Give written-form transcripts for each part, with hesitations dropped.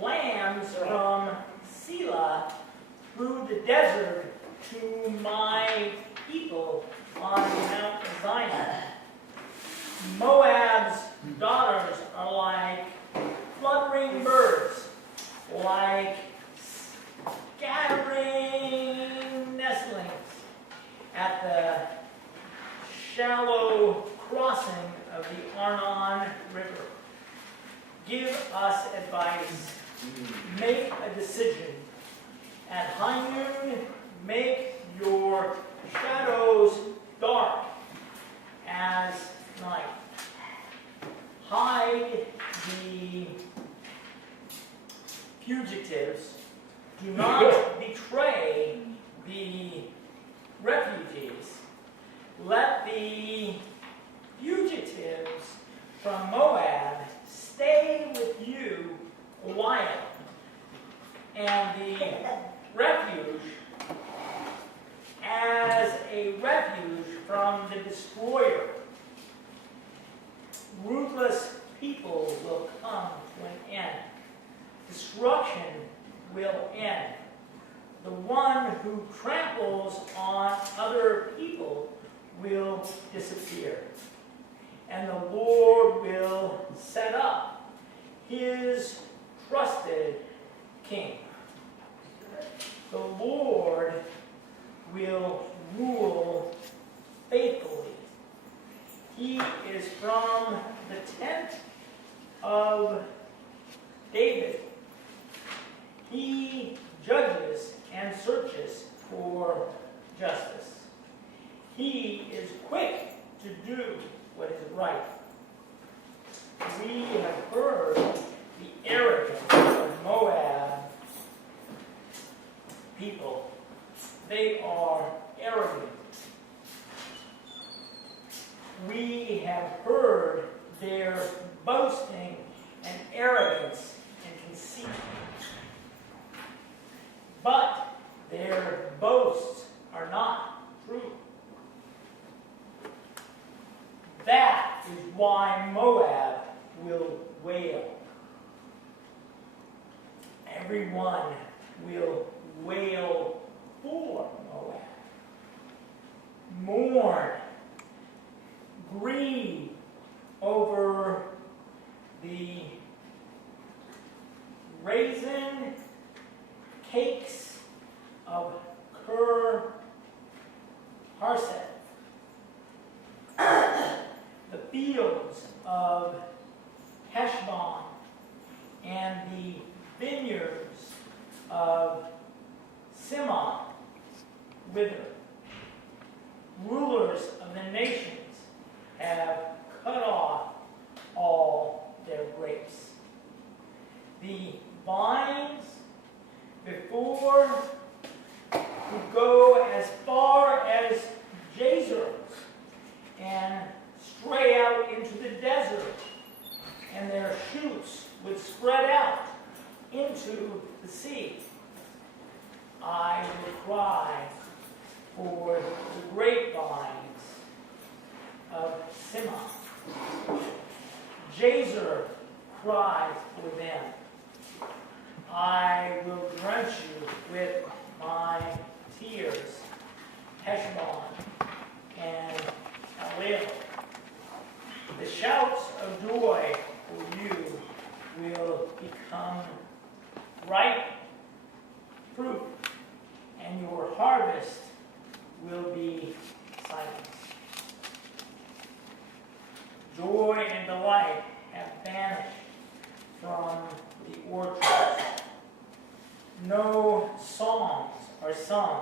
lambs from Selah through the desert to my people on Mount Zion. Moab's daughters are like fluttering birds, like scattering nestlings at the shallow crossing of the Arnon River. Give us advice. Make a decision. At high noon, make your shadows dark as night. Hide the fugitives. Do not betray the refugees. Let the fugitives from Moab stay with you a while, and the refuge as a refuge from the destroyer. Ruthless people will come to an end. Destruction will end. The one who tramples on other people will disappear. And the Lord will set up his trusted king. The Lord will rule faithfully. He is from the tent of David. He judges and searches for justice. He is quick to do what is right. We have heard the arrogance of Moab people. They are arrogant. We have heard their boasting and arrogance and conceit. But their boasts are not true. That is why Moab will wail. Everyone will wail for Moab. Mourn, grieve over the raisin cakes of Ker Harseth, the fields of Heshbon, and the vineyards of Simon wither. Rulers of the nations have cut off all their grapes. The vines before would go as far as Jazer and stray out into the desert, and their shoots would spread out into the sea. I will cry for the grapevines of Simon. Jazer cries for them. I will drench you with my tears, Heshbon and Alil. The shouts of joy for you will become ripe fruit, and your harvest will be silence. Joy and delight have vanished from the orchards. No songs are sung.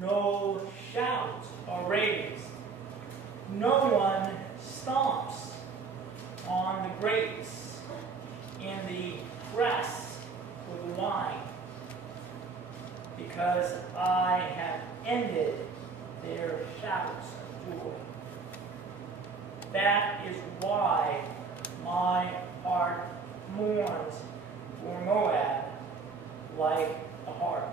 No shouts are raised. No one stomps on the grapes in the press for the wine, because I have ended their shouts of joy. That is why my heart mourns for Moab like a harp.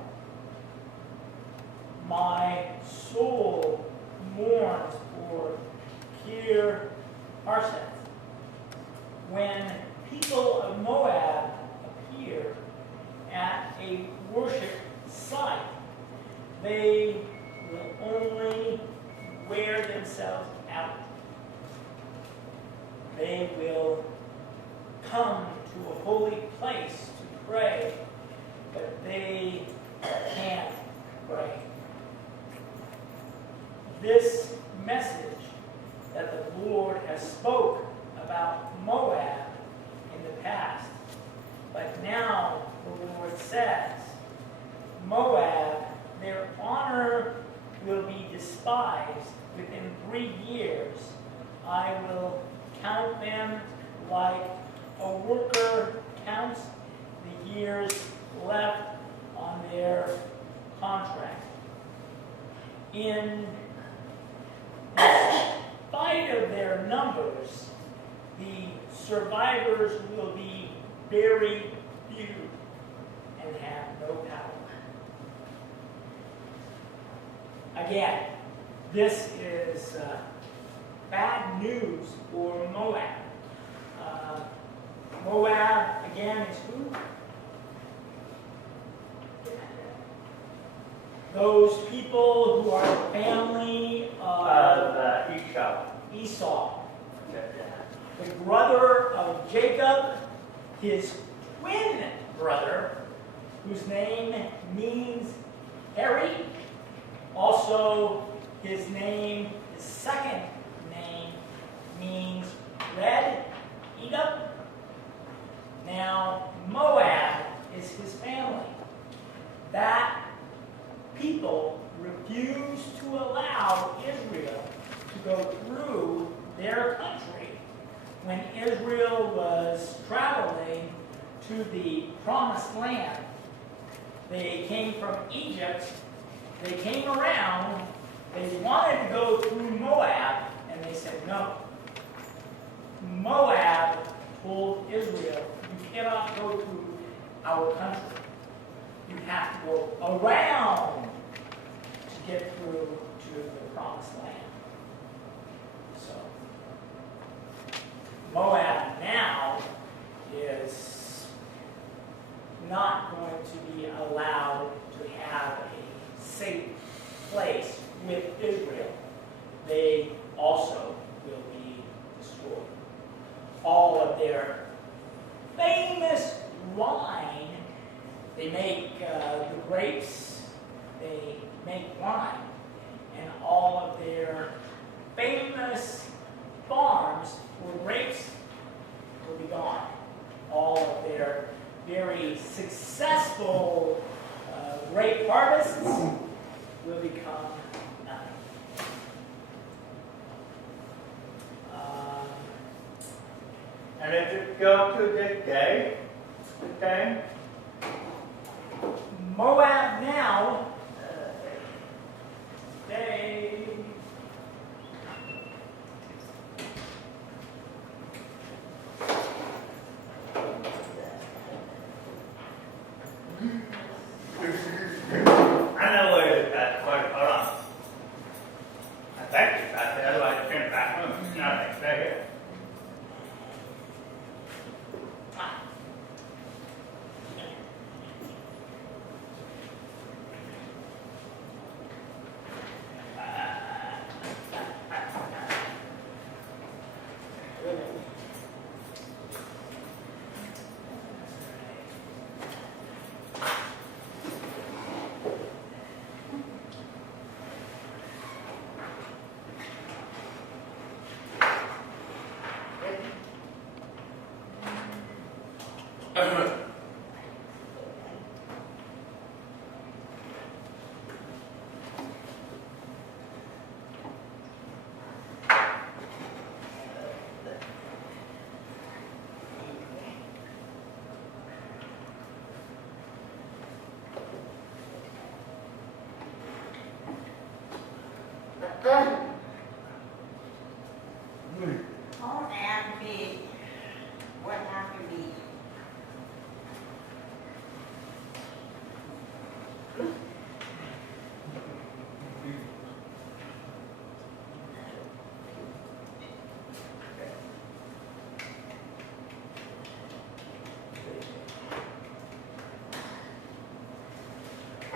My soul mourns for Kir Harseth. When people of Moab appear, place to pray, but they can't pray. This message that the Lord has spoke about Moab in the past, but now the Lord says, Moab, their honor will be despised within 3 years. I will count them like a worker counts the years left on their contract. In spite of their numbers, the survivors will be very few and have no power. Again, this is bad news for Moab. Moab, again, is who? Those people who are the family of Esau. The brother of Jacob, his twin brother, whose name means hairy. Also, his second name means red, Edom. Now, Moab is his family. That people refused to allow Israel to go through their country when Israel was traveling to the promised land. They came from Egypt. They came around, they wanted to go through Moab, and they said no. Moab told Israel, you cannot go through our country. You have to go around to get through to the promised land. So, Moab now is not going to be allowed to have a safe place with Israel. They also will be destroyed. All of their famous wine, they make the grapes, they make wine, and all of their famous farms for grapes will be gone. All of their very successful grape harvests will become nothing. And if it go to this day, Moab now, they I know where it is at, hold on. I think it's out there, otherwise it's in the back room. No, it's right here. Don't ask me what happened to me.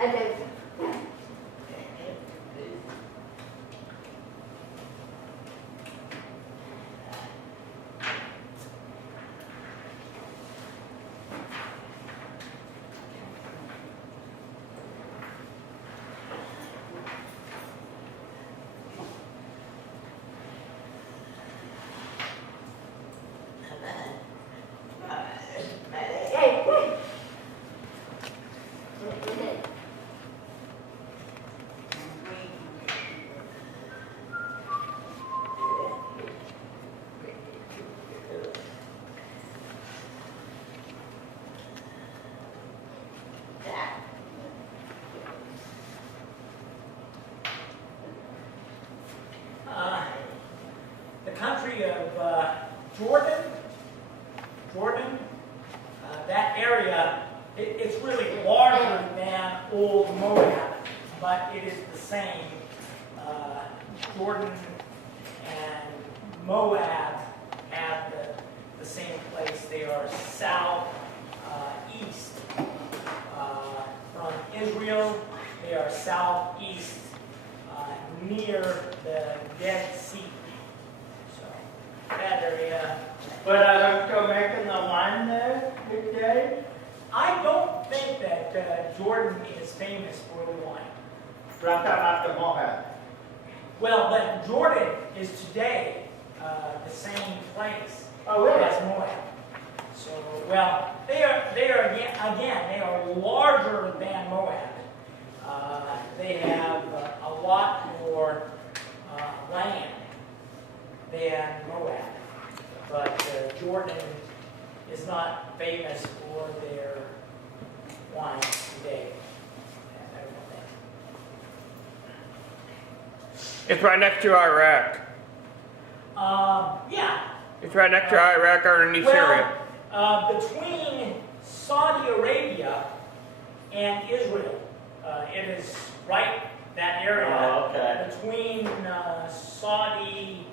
I don't. that area, it's really larger than old Moab, but it is the same. Jordan and Moab have the same place. They are southeast from Israel. They are southeast near the Dead Sea. So that area. But are they still making the wine there today? I don't think that Jordan is famous for the wine. But I'm talking about the Moab. Well, but Jordan is today the same place Oh, really? as Moab. So, well, they are again they are larger than Moab. They have a lot more land than Moab, but Jordan is not famous for their wine today. I don't think. It's right next to Iraq. Yeah. It's right next to Iraq underneath Syria. Between Saudi Arabia and Israel, it is right that area. Oh, okay. Between Saudi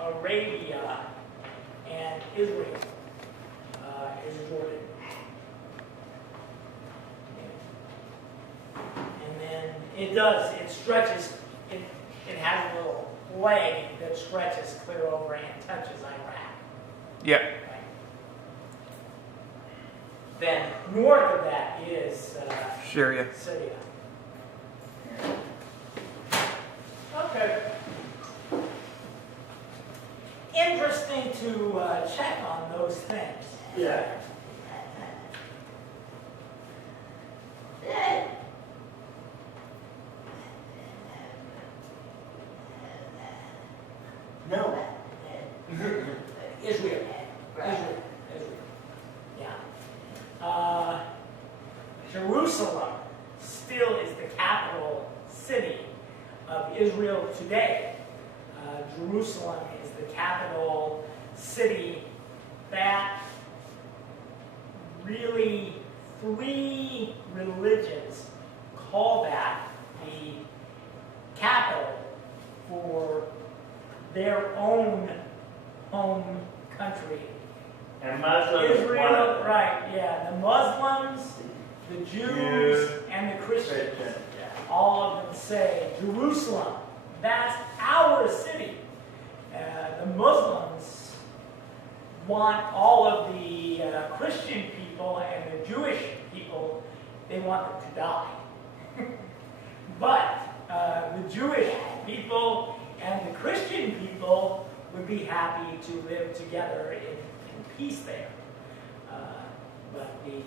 Arabia and Israel is Jordan. And then it stretches, it has a little leg that stretches clear over and touches Iraq. Yeah. Right. Then north of that is Syria. Syria. Okay. Interesting to check on those things. Yeah. No. Israel. Israel. Yeah. Jerusalem still is the capital city of Israel today. Jerusalem is the capital city that really 3 religions call that the capital for their own home country. And Muslims want Israel, it. right, yeah. The Muslims, the Jews, and the Christians. All of them say, Jerusalem, that's our city. The Muslims want all of the Christian people and the Jewish people, they want them to die. But the Jewish people and the Christian people would be happy to live together in peace there. But the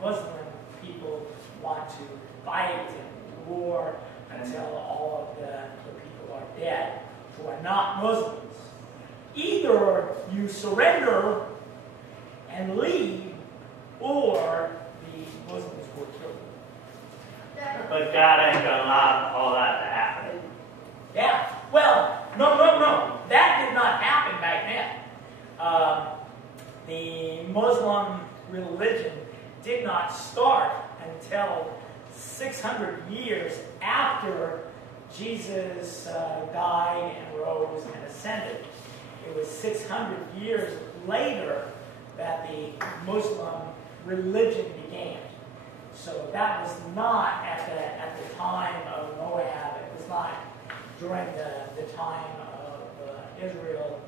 Muslim people want to fight and war until all of the people are dead who are not Muslims. Either you surrender and leave, or the Muslims will kill you. But God ain't gonna allow all that to happen. Yeah. Well, no. That did not happen back then. The Muslim religion did not start until 600 years after Jesus died and rose and ascended. It was 600 years later that the Muslim religion began. So that was not at the time of Moab. It was not during the time of Israel.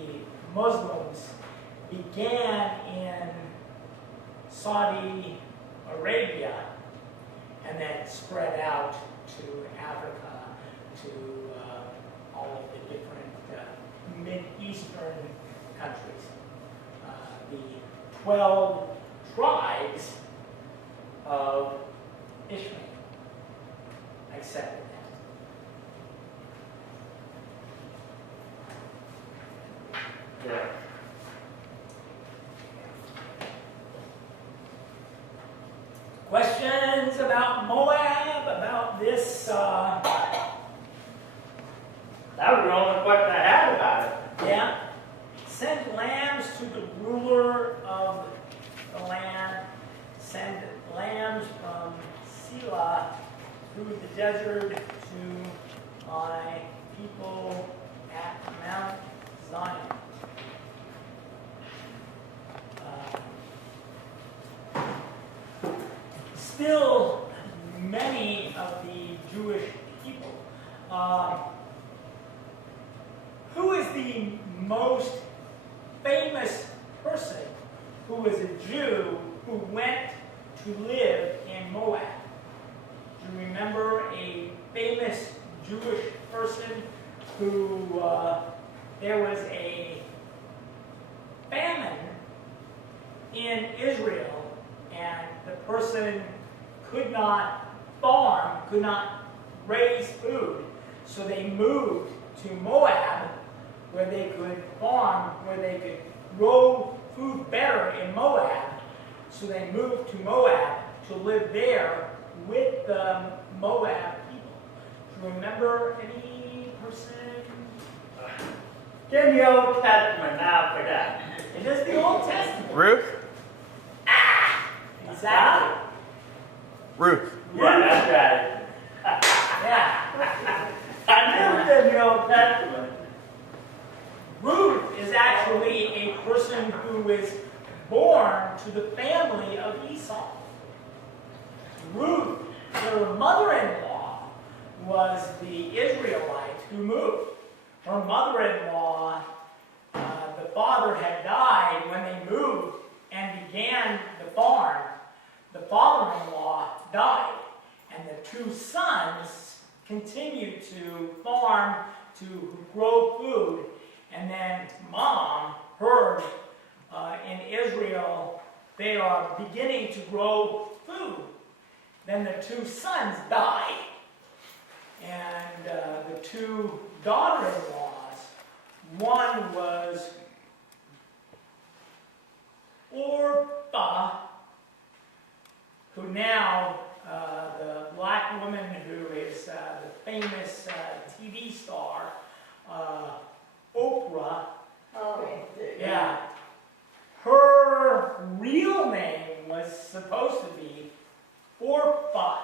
The Muslims began in Saudi Arabia and then spread out to Africa, to all of the different Mid-Eastern countries. The 12 tribes of Ishmael accepted that. Yeah. Questions about Moab, about this? That was the only question I had about it. Yeah. Send lambs to the ruler through the desert to my people at Mount Zion. Still, many of the Jewish people. Who is the most famous person who was a Jew who went to live in Moab? Do you remember a famous Jewish person who there was a famine in Israel and the person could not farm, could not raise food, so they moved to Moab where they could farm, where they could grow food better in Moab. So they moved to Moab to live there with the Moab people. Do you remember any person? In the Old Testament now for that. It is the Old Testament. Ruth? Exactly. Ruth. Yeah, that's right. Yeah. I knew it in the Old Testament. Ruth is actually a person who is born to the family of Esau. Ruth, her mother-in-law, was the Israelite who moved. Her mother-in-law, the father had died when they moved and began the farm. The father-in-law died, and the two sons continued to farm, to grow food, and then mom heard in Israel they are beginning to grow food. Then the two sons died, and the two daughter-in-laws, one was Orpah, who now, the black woman who is the famous TV star, Oprah, Oh, yeah, her real name was supposed to be Orpah,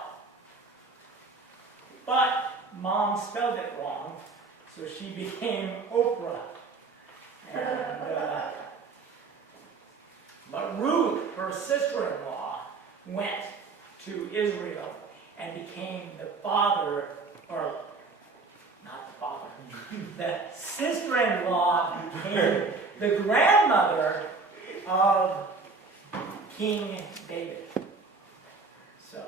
but mom spelled it wrong, so she became Oprah. And, but Ruth, her sister-in-law, went to Israel and became the father, or not the father, the sister-in-law became the grandmother of King David. So,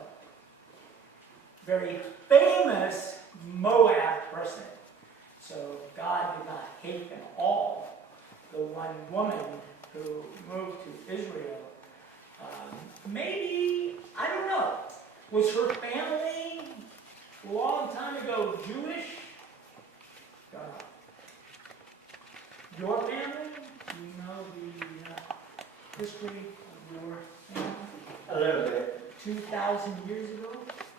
very famous Moab person. So God did not hate them all. The one woman who moved to Israel, maybe, I don't know, was her family a long time ago Jewish? Don't know. Your family? Do you know the history of your family? A little bit. 2,000 years ago?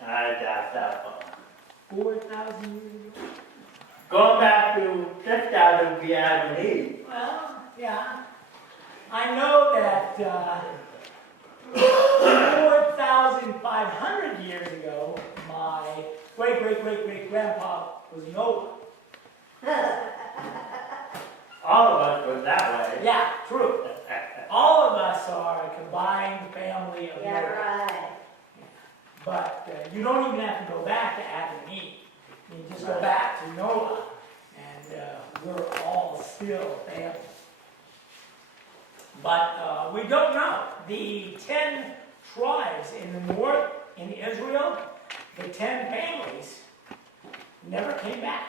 I doubt that one. 4,000 years ago? Going back to 6,000 we Adam and Eve. Well, yeah. I know that 4,500 years ago, my great-great-great-great-grandpa was Noah. All of us was that way. Yeah, true. All of us are a combined family of yeah, Noah. right. But you don't even have to go back to Adam and Eve. You just go back to Noah, and we're all still family. But we don't know. The 10 tribes in the north, in Israel, the 10 families never came back.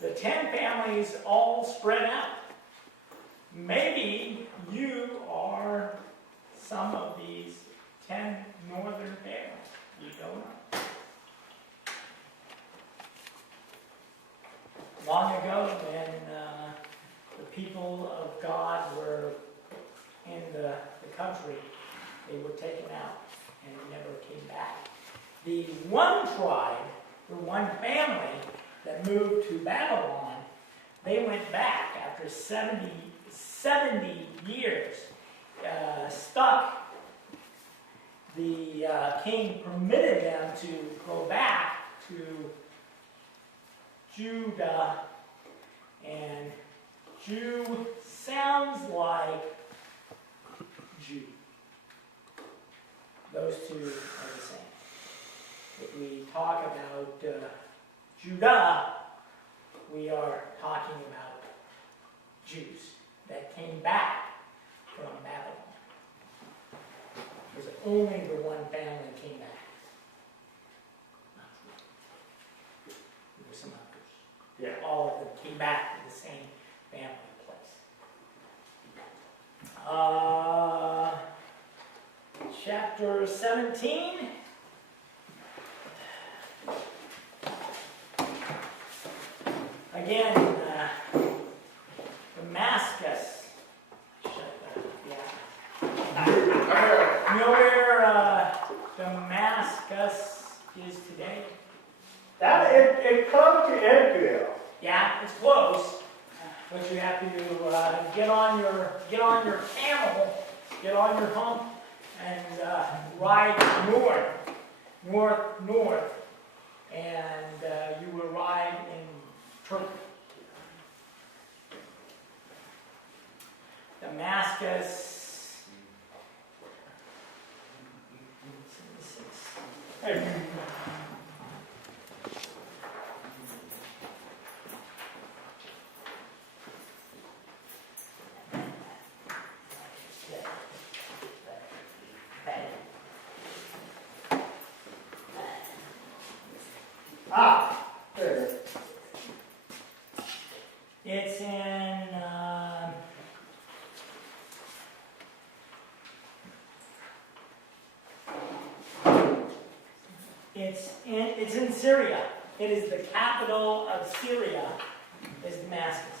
The 10 families all spread out. Maybe you are some of these 10 northern families. You don't know. Long ago, when the people of God were in the country, they were taken out and never came back. The one tribe, the one family that moved to Babylon, they went back after 70 years, stuck. The king permitted them to go back to Judah, and Jew sounds like Jew. Those two are the same. If we talk about Judah, we are talking about Jews that came back from Babylon. Because only the one family came back. Not true. There were some others. Yeah. All of them came back to the same family place. Chapter 17. Again, Damascus. You know where Damascus is today? It comes to Israel. Yeah, it's close, but you have to get on your camel, get on your hump, and ride north, and you will ride in Turkey. Damascus. There. It's in it's in Syria. It is the capital of Syria, is Damascus.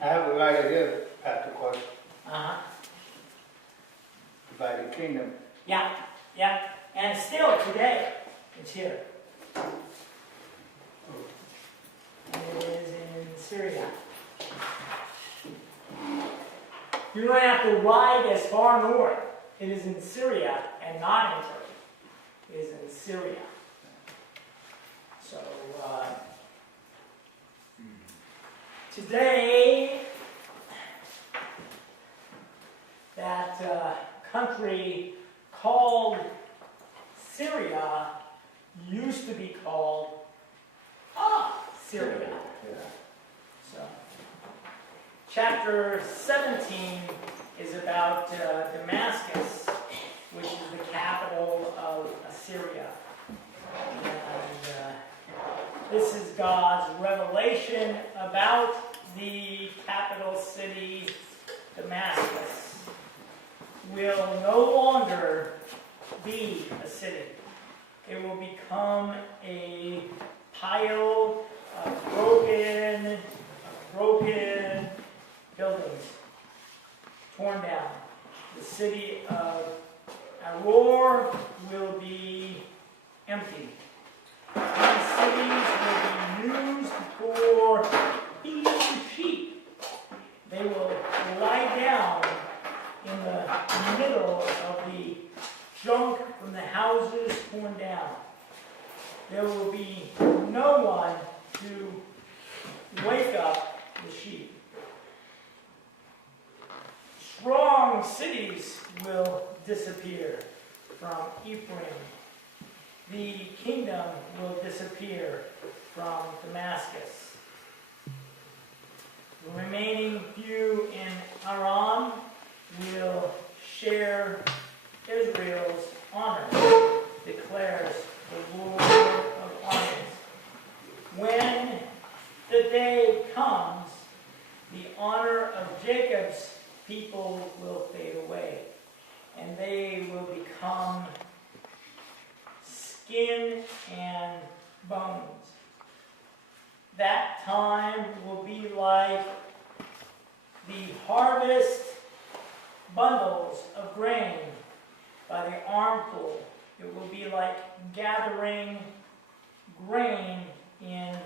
I have a right idea, Pastor Court, by the kingdom. Yeah, and still today it's here. And it is in Syria. You don't have to ride as far north. It is in Syria and not in Turkey. It is in Syria. So, today, that country called Syria used to be called Syria. So, chapter 17 is about Damascus, which is the capital of Assyria. And this is God's revelation about the capital city, Damascus. Will no longer be a city. It will become a pile of broken buildings, torn down. The city of Aror will be empty. These cities will be used for feeding sheep. They will lie down in the middle of the junk from the houses torn down. There will be no one to wake up the sheep. Strong cities will disappear from Ephraim. The kingdom will disappear from Damascus. The remaining few in Aram will share Israel's honor, declares the Lord of armies. When the day comes, the honor of Jacob's people will fade away, and they will become skin and bones. That time will be like the harvest bundles of grain by the armful. It will be like gathering grain in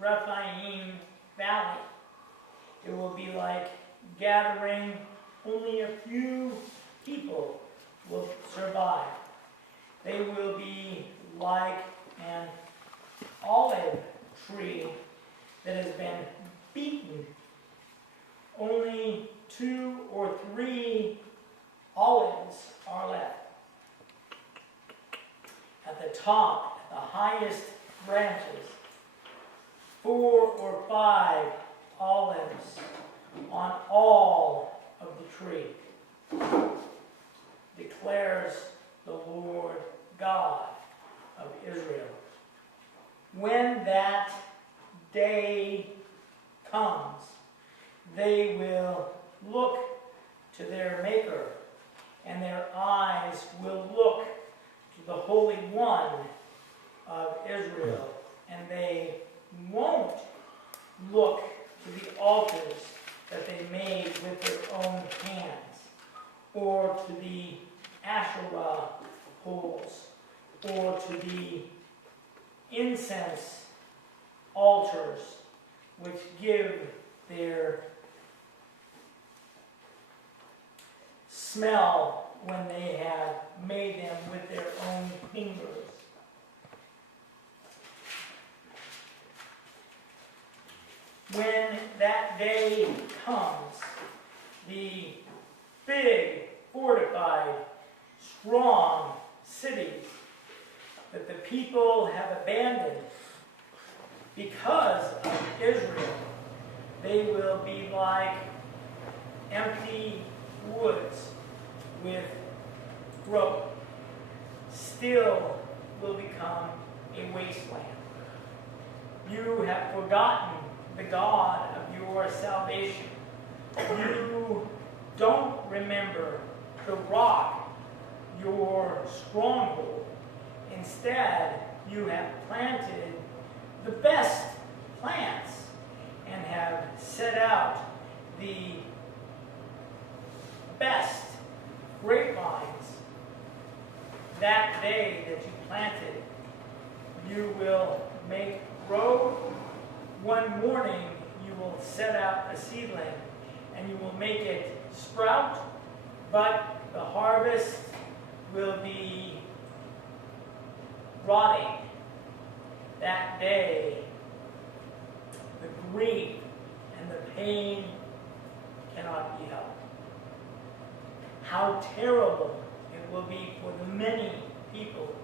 Rephaim Valley. It will be like gathering only a few people will survive. They will be like an olive tree that has been beaten. Only 2 or 3 olives are left. At the top, at the highest branches, 4 or 5 olives on all of the tree, declares the Lord God of Israel. When that day comes, they will look to their Maker, and their eyes will look to the Holy One of Israel, and they won't look to the altars that they made with their own hands, or to the Asherah poles, or to the incense altars which give their smell when they have made them with their own fingers. When that day comes, the big, fortified, strong cities that the people have abandoned because of Israel, they will be like empty woods with growth. Still will become a wasteland. You have forgotten the God of your salvation. You don't remember the rock, your stronghold. Instead, you have planted the best plants and have set out the best grapevines. That day that you planted, you will make grow. One morning you will set out a seedling and you will make it sprout, but the harvest will be rotting. That day, the grief and the pain cannot be helped. How terrible it will be for the many people.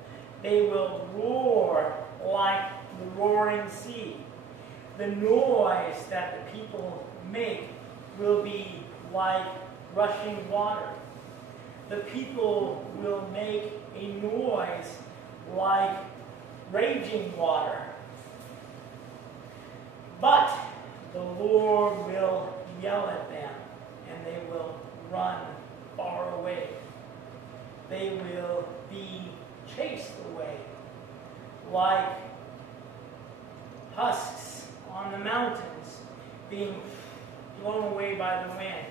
They will roar like the roaring sea. The noise that the people make will be like rushing water. The people will make a noise like raging water. But the Lord will yell at them, and they will run far away. They will be chased away like husks on the mountains being blown away by the wind,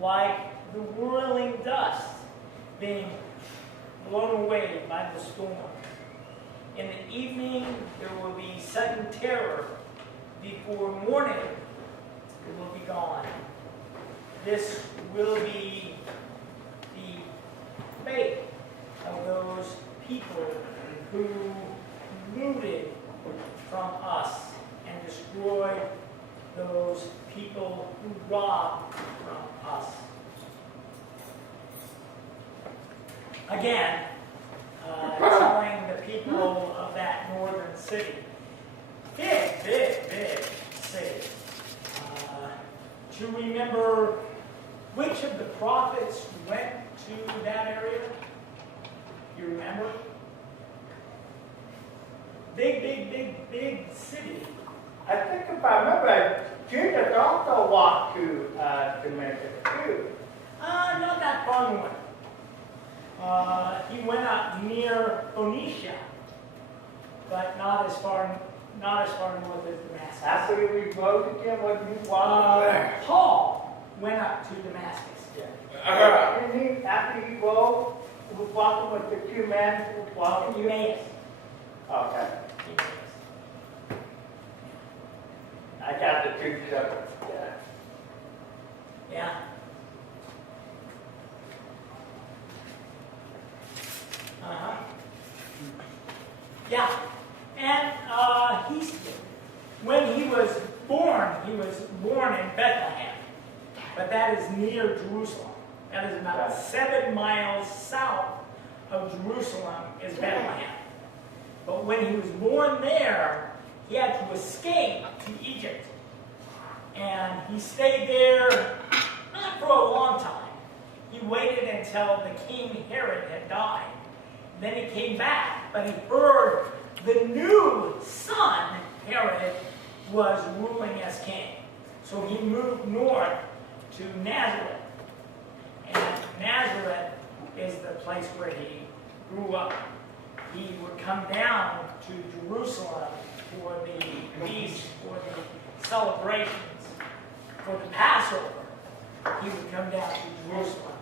like the whirling dust being blown away by the storm. In the evening, there will be sudden terror. Before morning, it will be gone. This will be the fate of those people who looted from us and destroyed those people who robbed from us. Again, telling the people of that northern city, big city, to remember which of the prophets went to that area. You remember? Big city. I think if I remember, Judas also walked to Damascus too. Not that far north. He went up near Phoenicia, but not as far north as Damascus. After he revolted him, wasn't he walking there? Paul went up to Damascus. And he, after he rose, he was walking with the 2 men who was walking. Emmaus. Okay. I got the 2 separate. Yeah. Yeah. And when he was born in Bethlehem. But that is near Jerusalem. That is about 7 miles south of Jerusalem is Bethlehem. But when he was born there, he had to escape to Egypt. And he stayed there not for a long time. He waited until the king Herod had died. Then he came back, but he heard the new son, Herod, was ruling as king. So he moved north to Nazareth. And Nazareth is the place where he grew up. He would come down to Jerusalem for the feast, for the celebrations, for the Passover. He would come down to Jerusalem,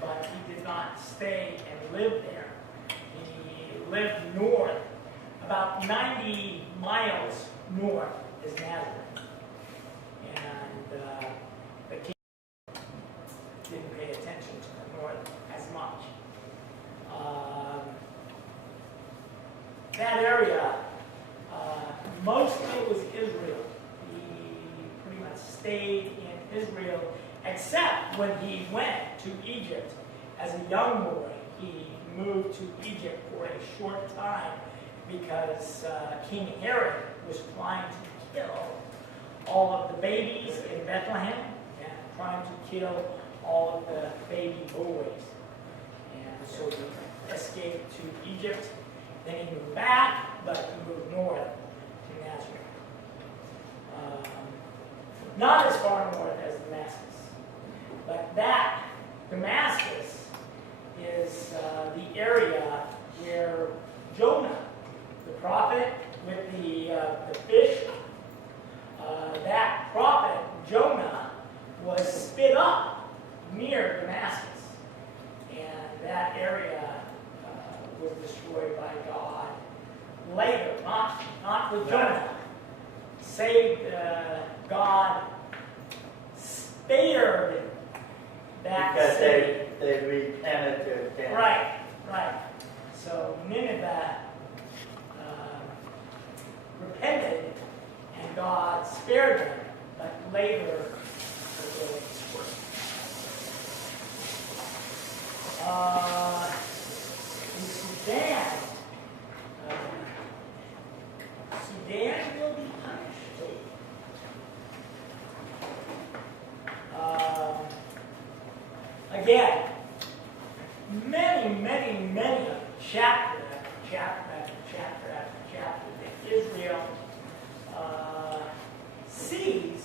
but he did not stay and live there. He lived north, about 90 miles north is Nazareth. And the king didn't pay attention to the north as much. That area, most of it was Israel. He pretty much stayed in Israel, except when he went to Egypt as a young boy. He moved to Egypt for a short time because King Herod was trying to kill all of the babies in Bethlehem and trying to kill all of the baby boys. And so he escaped to Egypt. Then he moved back, but he moved north to Nazareth. Not as far north as Damascus, but that Damascus is the area where Jonah, the prophet with the fish, that prophet Jonah was spit up near Damascus, and that area was destroyed by God later, not with Jonah. Saved God spared that Because city. they repented to sin. Right. So Nineveh repented, and God spared them, but later the village was in Sudan, Sudan will be punished too. Again, many chapter after chapter after chapter after chapter that Israel sees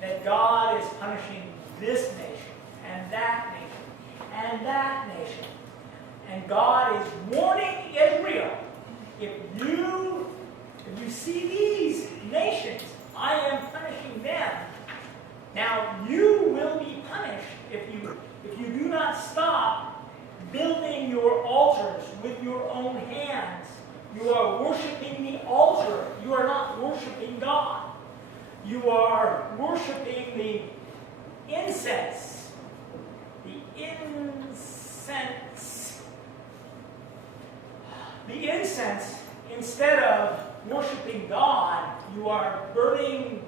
that God is punishing this nation and that nation and that nation. And God is warning Israel, if you see these nations, I am punishing them. Now you will be punished if you do not stop building your altars with your own hands. You are worshiping the altar. You are not worshiping God. You are worshiping the incense. The incense, instead of worshiping God, you are burning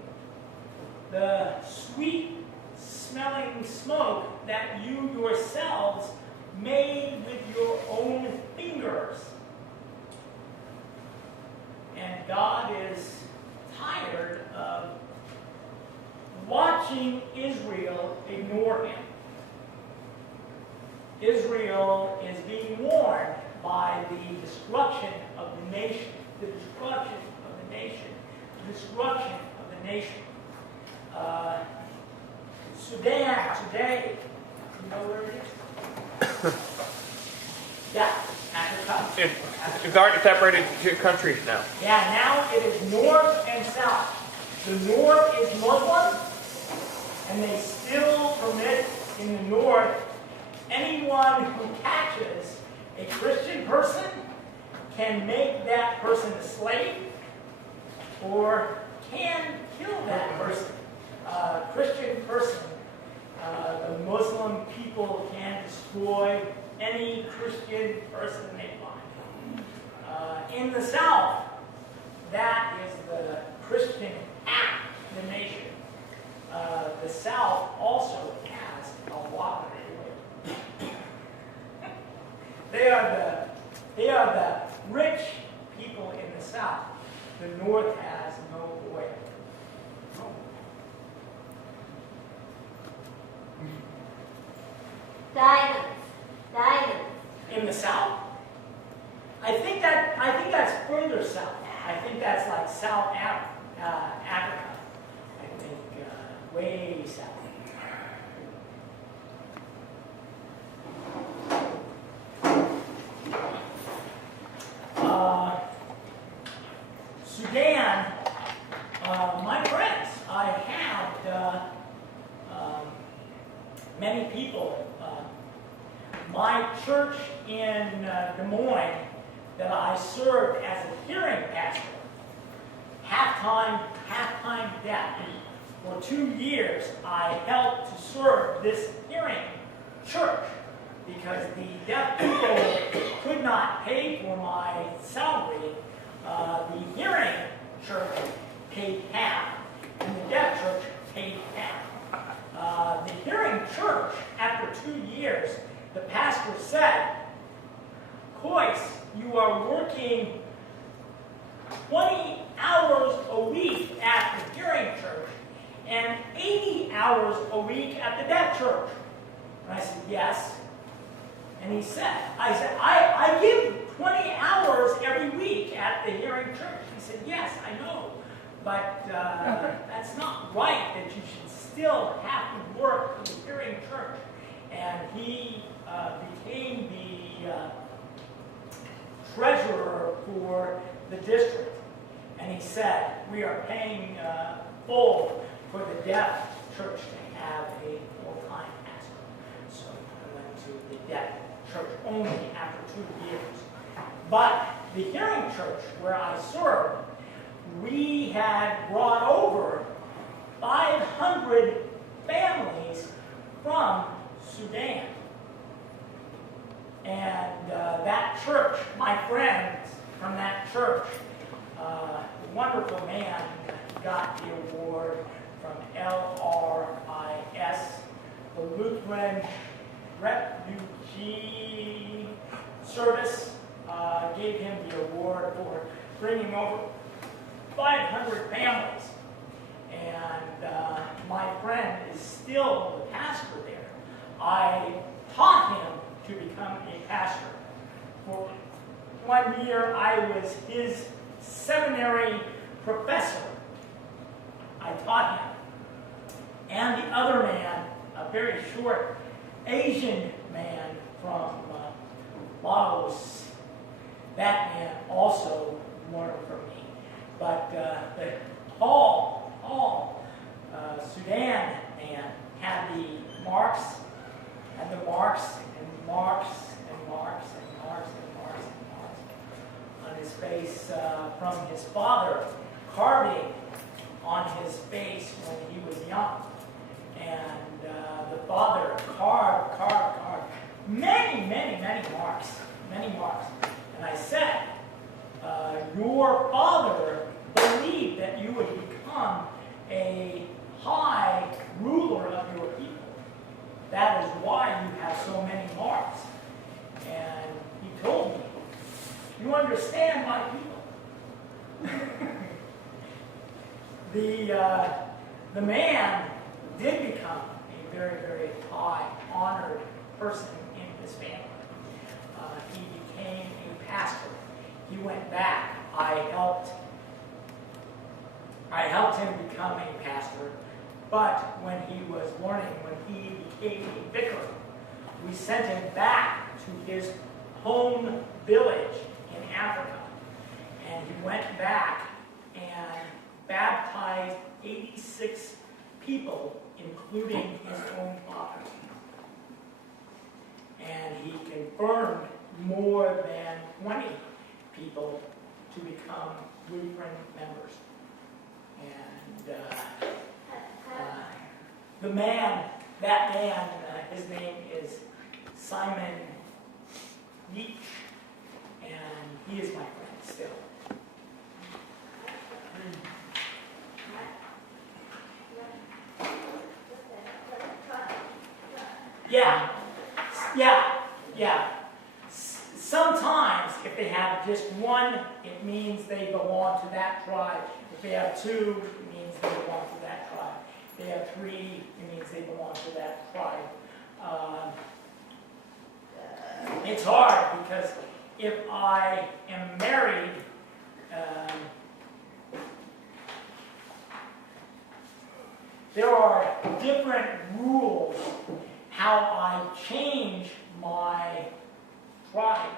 the sweet-smelling smoke that you yourselves made with your own fingers. And God is tired of watching Israel ignore him. Israel is being warned by the destruction of the nation, the destruction of the nation, the destruction of the nation. Sudan today, you know where it is? Yeah, Africa. It's already separated into two countries now. Yeah, now it is north and south. The north is Muslim, and they still permit in the north anyone who catches a Christian person can make that person a slave or can kill that person. Christian person, the Muslim people can destroy any Christian person they find. In the South, that is the Christian half of the nation. The South also has a lot of oil. They are the rich people in the South. The North has no oil. Diamonds. In the South? I think that's further south. I think that's like South Africa. I think way south. Sudan, my friends, I had many people. My church in Des Moines that I served as a hearing pastor, half-time deaf. For 2 years, I helped to serve this hearing church because the deaf people could not pay for my salary. The hearing church paid half, and the deaf church paid half. The hearing church, after 2 years, the pastor said, "Coyce, you are working 20 hours a week at the hearing church and 80 hours a week at the deaf church." And I said, "Yes." And he said, I give 20 hours every week at the hearing church. He said, "Yes, I know, but that's not right that you should still have to work for the hearing church." And he became the treasurer for the district. And he said, "We are paying full for the deaf church to have a full-time pastor." So I went to the deaf church only after 2 years. But the hearing church where I served, we had brought over 500 families from Sudan. And that church, my friends from that church, a wonderful man got the award from LRIS, the Lutheran Refugee Service, gave him the award for bringing over 500 families. And my friend is still the pastor there. I taught him to become a pastor. For 1 year, I was his seminary professor. I taught him. And the other man, a very short Asian man from Laos, that man also learned from me. But the tall Sudan man had the marks and the marks and marks and marks and marks and marks and marks on his face from his father carving on his face when he was young. And the father carved many marks, And I said, your father believed that you would become a high ruler of your people. That is why you have so many marks. And he told me, you understand my people. The man did become a very, very high, honored person in his family. He became a pastor. He went back. I helped him become a pastor, but when he was learning, when he became a vicar, we sent him back to his home village in Africa. And he went back and baptized 86 people, including his own father. And he confirmed more than 20 people to become Lutheran members. And that man, his name is Simon Leach. and he is my friend still. Yeah, yeah. Sometimes, if they have just one, it means they belong to that tribe. If they have two, it means they belong to that tribe. If they have three, it means they belong to that tribe. It's hard because if I am married, there are different rules how I change my tribe.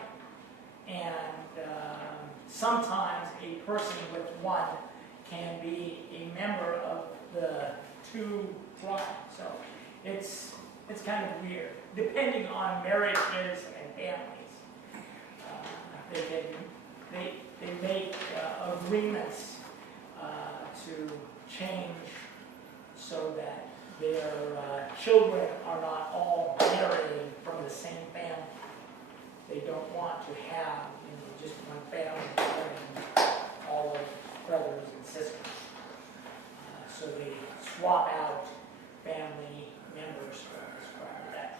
And sometimes a person with one can be a member of the two tribes. So it's kind of weird, depending on marriages and families. They make agreements to change so that their children are not all married from the same family. They don't want to have just one family and all of brothers and sisters. So they swap out family members from this tribe or that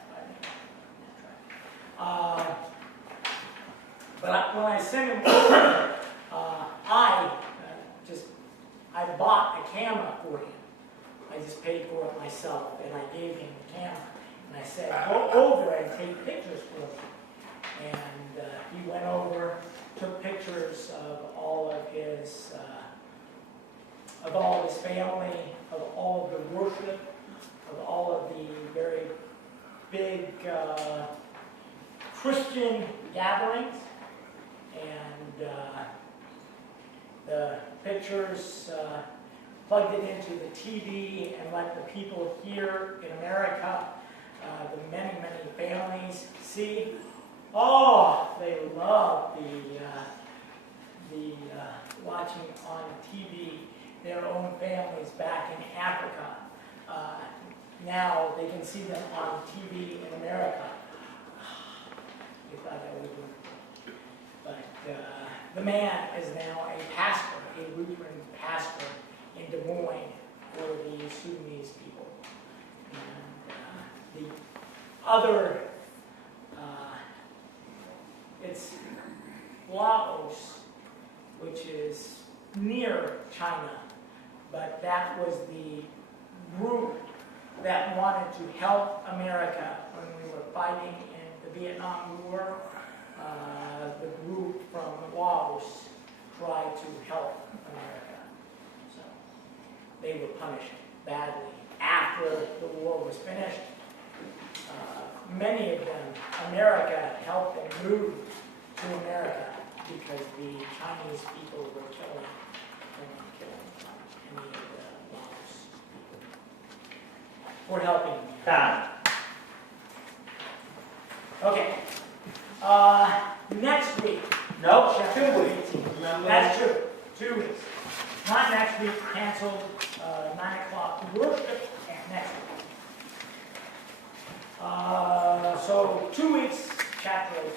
tribe. But when I sent him over, I bought a camera for him. I just paid for it myself, and I gave him the camera. And I said, go over and take pictures for me. And he went over, took pictures of all of his family, of all of the worship, of all of the very big Christian gatherings. And the pictures, plugged it into the TV and let the people here in America, the many, many families see. Oh, they love the watching on TV their own families back in Africa. Now they can see them on TV in America. They thought that would be, but the man is now a pastor, a Lutheran pastor in Des Moines for the Sudanese people. And the other, it's Laos, which is near China, but that was the group that wanted to help America when we were fighting in the Vietnam War. The group from Laos tried to help America. So they were punished badly. After the war was finished, many of them, America helped them move to America because the Chinese people were killing any of the Laos people for helping them. Time. Okay. Next week. Nope, Chapter 2 weeks. 18. Remember? That's true. 2 weeks. Not next week, canceled, 9 o'clock worship next week. So 2 weeks, chapter 18.